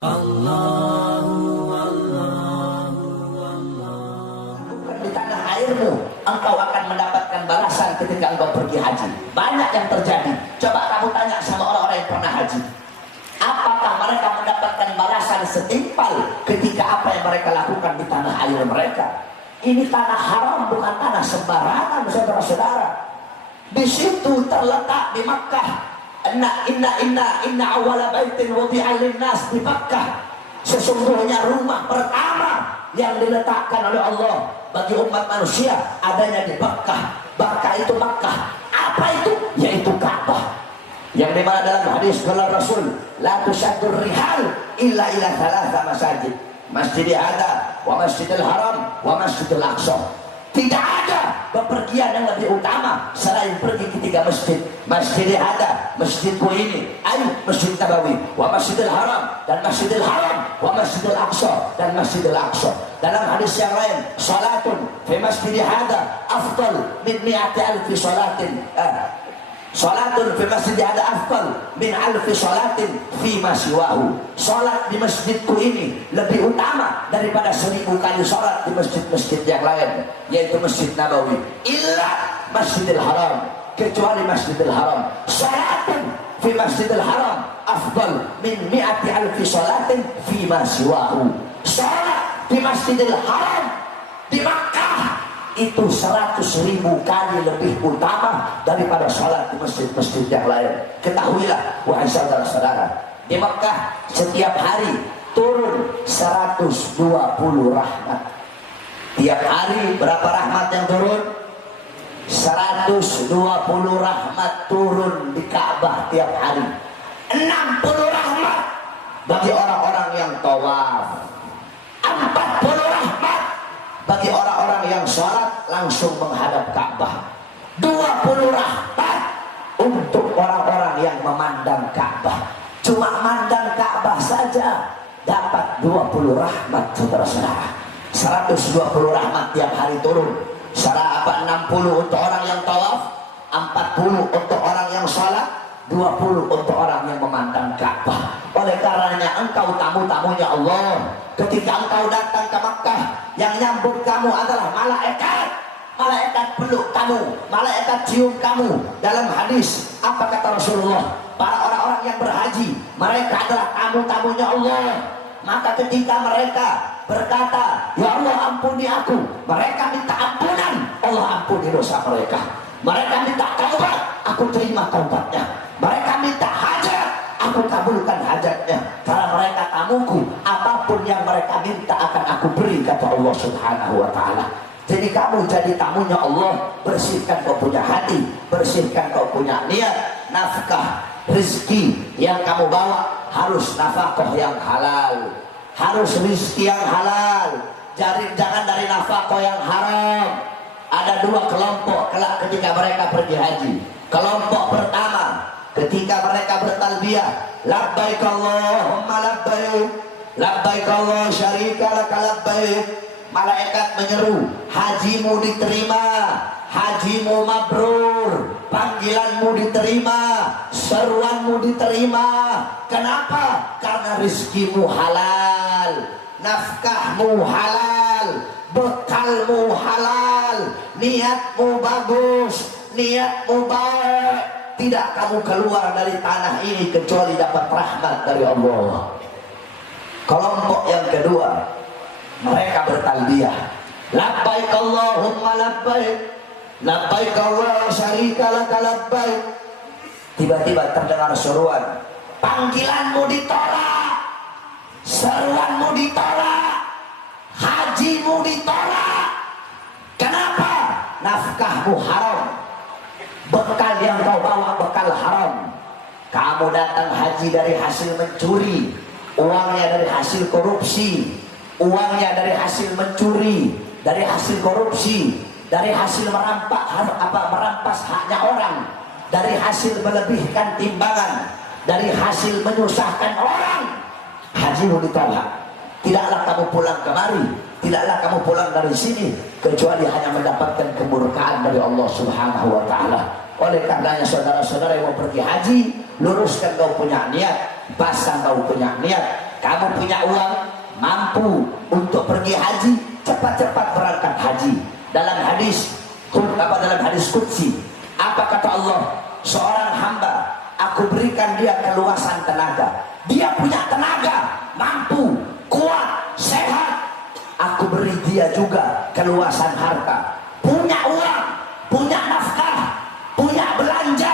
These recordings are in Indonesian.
Di tanah airmu engkau akan mendapatkan balasan ketika engkau pergi haji. Banyak yang terjadi. Coba kamu tanya sama orang-orang yang pernah haji, apakah mereka mendapatkan balasan setimpal ketika apa yang mereka lakukan di tanah air mereka? Ini tanah haram, bukan tanah sembarangan, saudara-saudara. Di situ terletak di Makkah. Inna awwala baitin wudi'a lin-nas di Makkah. Sesungguhnya rumah pertama yang diletakkan oleh Allah bagi umat manusia adanya di Makkah. Makkah itu Makkah. Apa itu? Yaitu Ka'bah. Yang dimana dalam hadis qala Rasul, la tusaddur rihal illa ila thalatha masajid. Masjidil Hadza wa Masjidil Haram wa Masjidil Aqsa. Tidak ada bepergian yang lebih utama selain pergi ke tiga masjid. Masjidil Hadza, masjidku ini, Masjid Nabawi, wa Masjidil Haram dan Masjidil Haram, wa Masjidil Aqsa dan Masjidil Aqsa. Dalam hadis yang lain, salatun fi Masjidil Hadza afdal min mi'ati alfi salatin. Salatun fi Masjidil Hadza afdal min alfi salatin fi ma siwahu. Salat di masjidku ini lebih utama daripada 1000 kali salat di masjid-masjid yang lain, yaitu Masjid Nabawi, illa Masjidil Haram, kecuali Masjidil Haram. Salatun fi Masjidil Haram afdal min mi'ati alfi salatin fi ma siwahu. Salat di Masjidil Haram di Makkah itu 100.000 kali lebih utama daripada salat di masjid-masjid yang lain. Ketahuilah wahai saudara-saudara, di Makkah setiap hari turun 120 rahmat. Tiap hari berapa rahmat yang turun? 120 rahmat turun di Ka'bah tiap hari. 60 rahmat bagi orang-orang yang tawaf, 40 rahmat bagi orang-orang yang sholat langsung menghadap Ka'bah, 20 rahmat untuk orang-orang yang memandang Ka'bah. Cuma mandang Ka'bah saja dapat 20 rahmat, saudara-saudara. 120 rahmat tiap hari turun. 60 untuk orang yang tawaf, 40 untuk orang yang sholat, 20 untuk orang yang memandang Ka'bah. Oleh karenanya engkau tamu-tamunya Allah. Ketika engkau datang ke Makkah, yang nyambut kamu adalah malaikat. Malaikat peluk kamu, malaikat cium kamu. Dalam hadis apa kata Rasulullah? Para orang-orang yang berhaji, mereka adalah tamu-tamunya Allah. Maka ketika mereka berkata, ya Allah ampuni aku, mereka minta ampunan, Allah ampuni dosa mereka. Mereka minta taubat, aku terima taubatnya. Mereka minta hajat, aku kabulkan hajatnya. Karena mereka tamuku, apapun yang mereka minta akan aku beri, kata Allah Subhanahu wa ta'ala. Jadi kamu jadi tamunya Allah, bersihkan kau punya hati, bersihkan kau punya niat. Nafkah, rezeki yang kamu bawa harus nafkah yang halal, harus rezeki yang halal. Jangan dari nafkah yang haram. Ada dua kelompok kelak ketika mereka pergi haji. Kelompok pertama, ketika mereka bertalbiyah, labbaik Allahumma labbaik, labbaik Allah syarika laka labbaik. Malaikat menyeru, hajimu diterima, hajimu mabrur, panggilanmu diterima, seruanmu diterima. Kenapa? Karena rizkimu halal, nafkahmu halal, bekalmu halal, niatmu bagus, niatmu baik. Tidak kamu keluar dari tanah ini kecuali dapat rahmat dari Allah. Kelompok yang kedua, mereka bertalbiyah, labbaik Allahumma labbaik, labbaik Allah syarika laka labbaik. Tiba-tiba terdengar seruan, panggilanmu ditolak, seruanmu ditolak, hajimu ditolak. Kenapa? Nafkahmu haram, bekal yang kau bawa bekal haram. Kamu datang haji dari hasil mencuri, uangnya dari hasil korupsi, uangnya dari hasil mencuri, dari hasil korupsi, dari hasil merampas haknya orang, dari hasil melebihkan timbangan, dari hasil menyusahkan orang. Hajimu ditolak. Tidaklah kamu pulang kemari, tidaklah kamu pulang dari sini kecuali hanya mendapatkan kemurkaan dari Allah Subhanahu wa ta'ala. Oleh karenanya saudara-saudara yang mau pergi haji, luruskan kau punya niat, pasang kau punya niat. kamu punya uang, mampu untuk pergi haji, cepat-cepat berangkat haji. Dalam hadis qudsi, apa kata Allah? Seorang hamba, aku berikan dia keluasan tenaga. Dia punya tenaga, mampu, kuat, sehat. Aku beri dia juga keluasan harta. Punya uang, punya nafkah, punya belanja,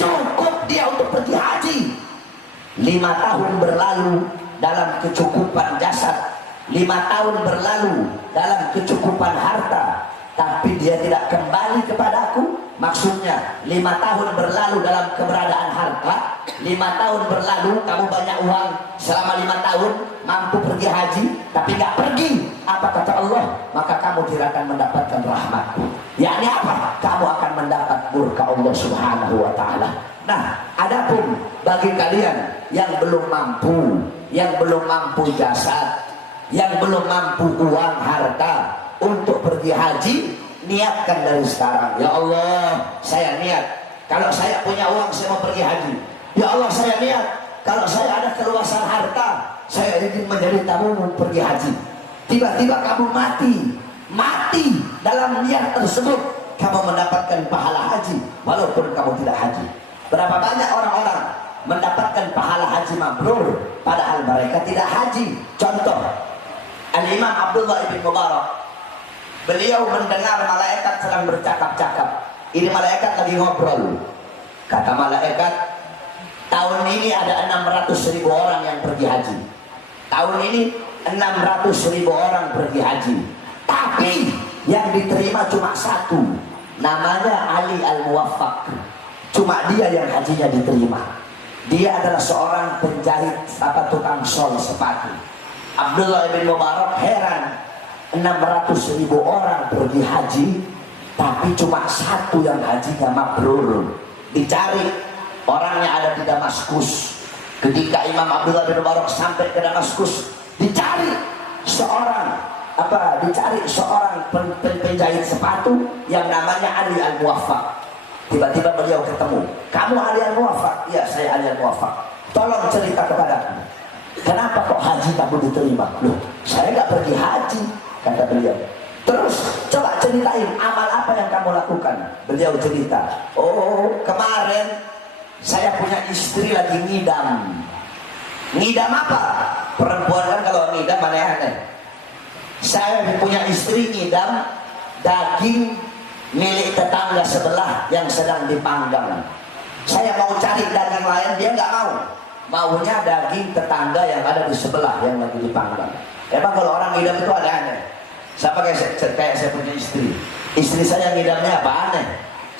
cukup dia untuk pergi haji. 5 tahun berlalu dalam kecukupan jasad, 5 tahun berlalu dalam kecukupan harta, tapi dia tidak kembali kepadaku. Maksudnya 5 tahun berlalu dalam keberadaan harta, 5 tahun berlalu kamu banyak uang, selama 5 tahun mampu pergi haji tapi nggak pergi. Apa kata Allah? Maka kamu tidak akan mendapatkan rahmatku. Yakni apa? Kamu akan mendapat murka Allah Subhanahu wa ta'ala. Nah, adapun bagi kalian yang belum mampu, yang belum mampu jasad, yang belum mampu uang harta untuk pergi haji, niatkan dari sekarang. Ya Allah, saya niat kalau saya punya uang saya mau pergi haji. Ya Allah, saya niat kalau saya ada keluasan harta saya ingin menjadi tamu pergi haji. Tiba-tiba kamu mati dalam niat tersebut, kamu mendapatkan pahala haji walaupun kamu tidak haji. Berapa banyak orang-orang mendapatkan pahala haji mabrur padahal mereka tidak haji. Contoh, Al-Imam Abdullah ibn Mubarak, beliau mendengar malaikat sedang bercakap-cakap. Ini malaikat lagi ngobrol. Kata malaikat, tahun ini ada 600.000 orang yang pergi haji. Tahun ini 600.000 orang pergi haji. Tapi yang diterima cuma satu, namanya Ali Al-Muwaffaq. Cuma dia yang hajinya diterima. Dia adalah seorang penjahit tukang sol sepatu. Abdullah bin Mubarak heran, 600.000 orang pergi haji tapi cuma satu yang hajinya mabrur. Dicari, orangnya ada di Damaskus. Ketika Imam Abdullah bin Mubarak sampai ke Damaskus, dicari seorang penjahit sepatu yang namanya Ali Al-Muwaffaq. Tiba-tiba beliau ketemu. Kamu Ali Al-Muwaffaq? Ya, saya Ali Al-Muwaffaq. Tolong cerita kepadaku, kenapa kok haji kamu diterima? Loh, saya nggak pergi haji, kata beliau. Terus coba ceritain amal apa yang kamu lakukan. Beliau cerita, oh kemarin saya punya istri lagi ngidam. Ngidam apa? Perempuan kan kalau ngidam aneh-aneh. Saya punya istri ngidam daging milik tetangga sebelah yang sedang dipanggang. Saya mau cari daging lain, dia nggak mau. Maunya daging tetangga yang ada di sebelah yang lagi dipanggang. Emang kalau orang ngidam itu aneh-aneh. Sama kayak saya punya istri. Istri saya ngidamnya apa aneh?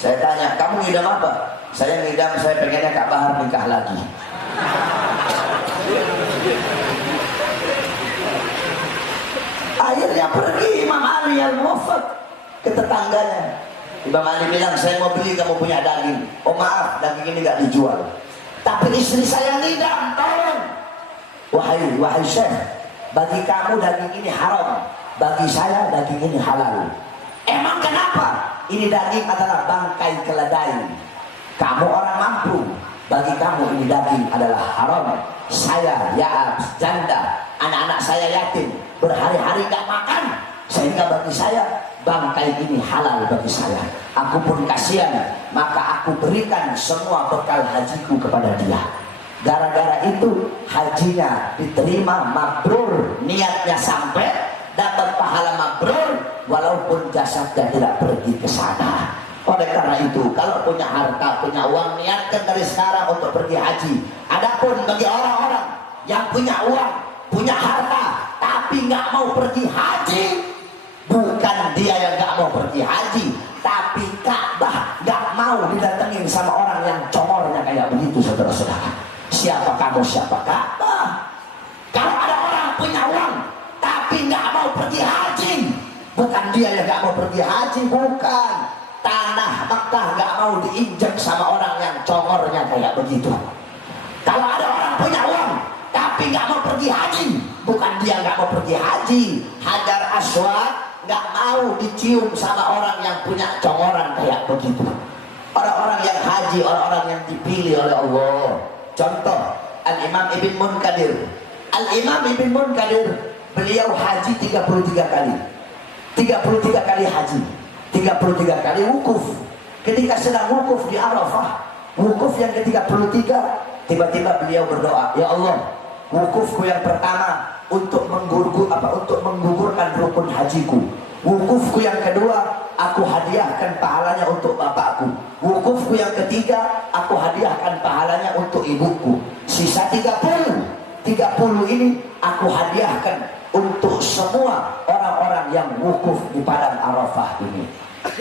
Saya tanya, kamu ngidam apa? Saya ngidam, saya pengennya Kak Bahar nikah lagi. Akhirnya pergi Imam Ali Al-Muwaffaq ke tetangganya. Imam Ali bilang, saya mau beli, kamu punya daging. Oh maaf, daging ini gak dijual. Tapi istri saya ngidam, tolong. Wahai Syekh, bagi kamu daging ini haram, bagi saya daging ini halal. Emang kenapa? Ini daging adalah bangkai keledai. Kamu orang mampu, bagi kamu ini daging adalah haram. Saya janda, anak-anak saya yatim, berhari-hari gak makan, sehingga bagi saya bangkai ini halal bagi saya. Aku pun kasihan, maka aku berikan semua bekal hajiku kepada dia. Gara-gara itu hajinya diterima mabrur, niatnya sampai, dapat pahala mabrur walaupun jasadnya tidak pergi ke sana. Oleh karena itu, kalau punya harta, punya uang, niatkan dari sekarang untuk pergi haji. Adapun bagi orang-orang yang punya uang, punya harta, tapi nggak mau pergi haji, bukan dia yang nggak mau pergi haji, tapi Ka'bah nggak mau didatengin sama orang yang congornya kayak begitu, saudara-saudara. Siapa kamu, siapa Ka'bah? Kalau ada orang punya uang, tapi nggak mau pergi haji, bukan dia yang nggak mau pergi haji, bukan. Tanah Mekah nggak mau diinjak sama orang yang congornya kayak begitu. Kalau ada orang punya uang tapi nggak mau pergi haji, bukan dia nggak mau pergi haji. Hajar Aswad nggak mau dicium sama orang yang punya congoran kayak begitu. Orang-orang yang haji, orang-orang yang dipilih oleh Allah. Contoh, Al-Imam Ibn Munkadir, Al-Imam Ibn Munkadir, beliau haji 33 kali. 33 kali haji, 33 kali wukuf. Ketika sedang wukuf di Arafah, wukuf yang ke-33, tiba-tiba beliau berdoa, ya Allah, wukufku yang pertama untuk menggugurkan rukun hajiku. Wukufku yang kedua, aku hadiahkan pahalanya untuk bapakku. Wukufku yang ketiga, aku hadiahkan pahalanya untuk ibuku. Sisa 30 ini aku hadiahkan untuk semua orang-orang yang wukuf di padang Arafah ini.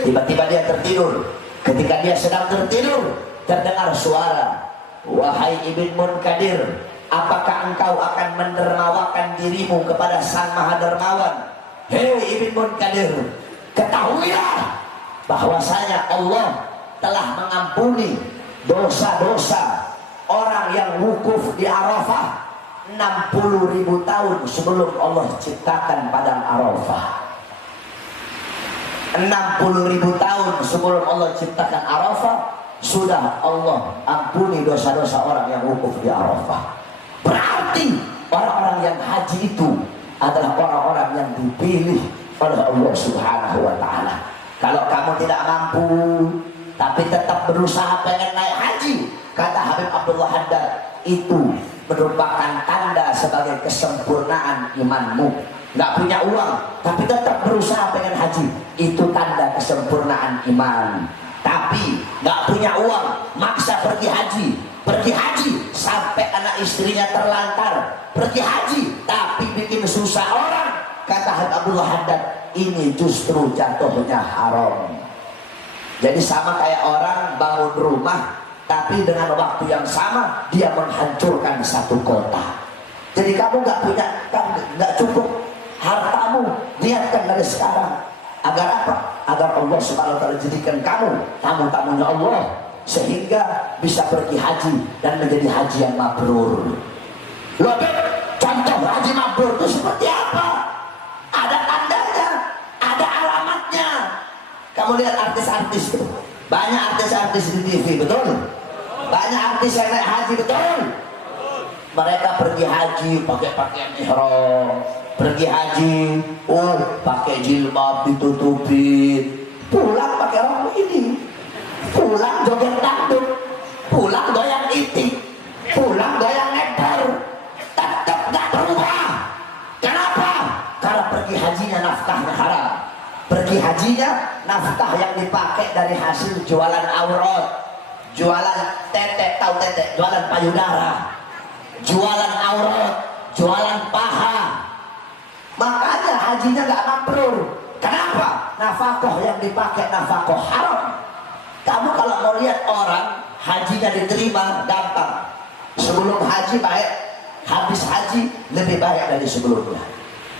Tiba-tiba dia tertidur. Ketika dia sedang tertidur, terdengar suara, wahai Ibn Munkadir, apakah engkau akan mendermawakan dirimu kepada Sang Maha Dermawan? Hei Ibn Munkadir, ketahuilah bahwasanya Allah telah mengampuni dosa-dosa orang yang wukuf di Arafah 60.000 tahun sebelum Allah ciptakan padang Arafah. 60.000 tahun sebelum Allah ciptakan Arafah, sudah Allah ampuni dosa-dosa orang yang wukuf di Arafah. Berarti orang-orang yang haji itu adalah orang-orang yang dipilih oleh Allah Subhanahu wa Ta'ala. Kalau kamu tidak mampu tapi tetap berusaha pengen naik haji, kata Habib Abdullah Haddad, itu merupakan tanda sebagai kesempurnaan imanmu. Nggak punya uang tapi tetap berusaha pengen haji, itu tanda kesempurnaan iman. Tapi nggak punya uang, maksa pergi haji sampai anak istrinya terlantar, pergi haji tapi bikin susah orang, kata Habib Abdullah Haddad, ini justru jatuhnya haram. Jadi sama kayak orang bangun rumah tapi dengan waktu yang sama dia menghancurkan satu kota. Jadi kamu nggak cukup hartamu, niatkan dari sekarang. Agar apa? Agar Allah Subhanahu wa Ta'ala jadikan kamu tamu-tamunya Allah, sehingga bisa pergi haji dan menjadi haji yang mabrur. Loh, contoh haji mabrur itu seperti apa? Ada tandanya, ada alamatnya. Kamu lihat artis-artis itu, banyak artis-artis di TV, betul? Banyak artis yang naik haji, betul? Mereka pergi haji pakai pakaian ihram, pergi haji, pakai jilbab ditutupin, pulang pakai rok ini, pulang joget dangdut, pulang goyang itik, pulang goyang neter, tetap gak berubah. Kenapa? Karena pergi hajinya nafkahnya haram. Pergi hajinya nafkah yang dipakai dari hasil jualan aurat, jualan tetek, tahu tetek, jualan payudara, jualan aurat, jualan paha. Makanya hajinya gak mabrur. Kenapa? Nafkah yang dipakai nafkah haram. Kamu kalau mau lihat orang hajinya diterima, gampang. Sebelum haji baik, habis haji lebih baik dari sebelumnya.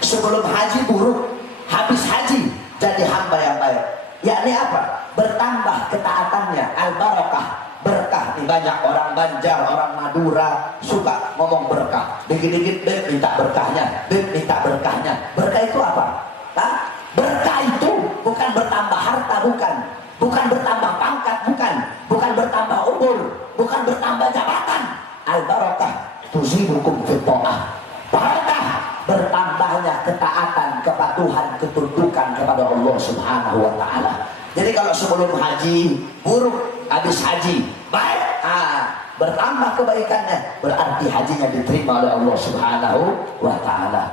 Sebelum haji buruk, habis haji jadi hamba yang baik. Yakni apa? Bertambah ketaatannya, al-barakah, berkah. Di banyak orang Banjar, orang Madura suka ngomong berkah. Dikit-dikit minta berkahnya, minta berkahnya. Berkah itu apa? Hah? Berkah itu bukan bertambah harta, bukan bertambah pangkat, bukan bertambah umur, bukan bertambah jabatan. Al-barakah tuzibukum fit ta'ah. Barakah bertambahnya ketaatan, kepatuhan, ketundukan kepada Allah Subhanahu wa Ta'ala. Jadi kalau sebelum haji buruk, habis haji baik, bertambah kebaikannya, berarti hajinya diterima oleh Allah Subhanahu wa Ta'ala.